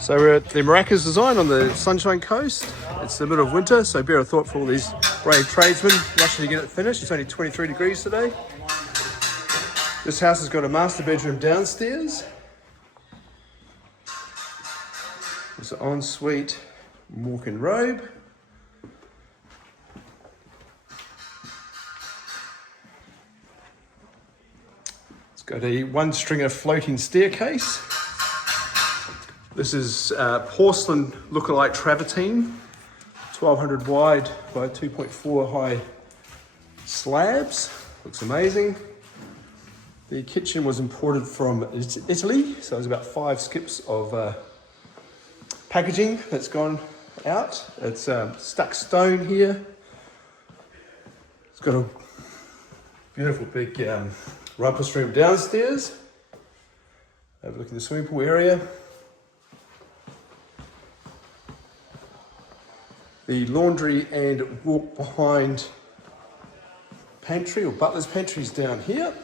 So we're at the Maracas design on the Sunshine Coast. It's the middle of winter, so bear a thought for all these brave tradesmen rushing to get it finished. It's only 23 degrees today. This house has got a master bedroom downstairs. There's an ensuite walk-in robe. It's got a one-stringer floating staircase. This is porcelain lookalike travertine, 1200 wide by 2.4 high slabs. Looks amazing. The kitchen was imported from Italy, so there's about 5 skips of packaging that's gone out. It's stuck stone here. It's got a beautiful big rumpus room downstairs, overlooking the swimming pool area. The laundry and walk behind pantry or butler's pantry is down here.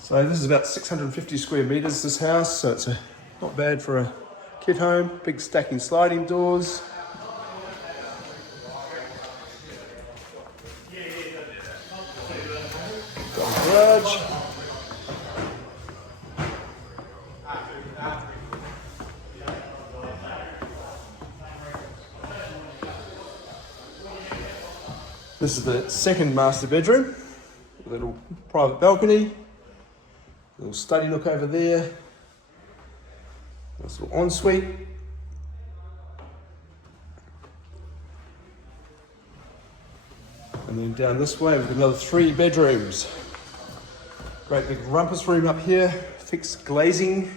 So this is about 650 square meters, this house, so it's not bad for a kid home. Big stacking sliding doors. Got a garage. This is the second master bedroom, a little private balcony, a little study look over there, nice little ensuite. And then down this way we've got another 3 bedrooms. Great big rumpus room up here, fixed glazing,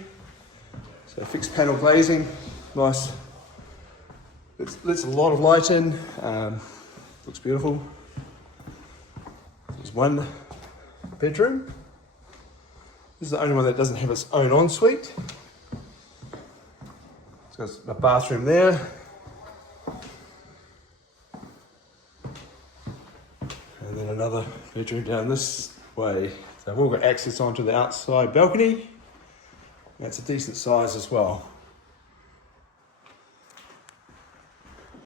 so fixed panel glazing, nice. It lets a lot of light in, looks beautiful. There's one bedroom. This is the only one that doesn't have its own ensuite. It's got a bathroom there. And then another bedroom down this way. So we've all got access onto the outside balcony. That's a decent size as well.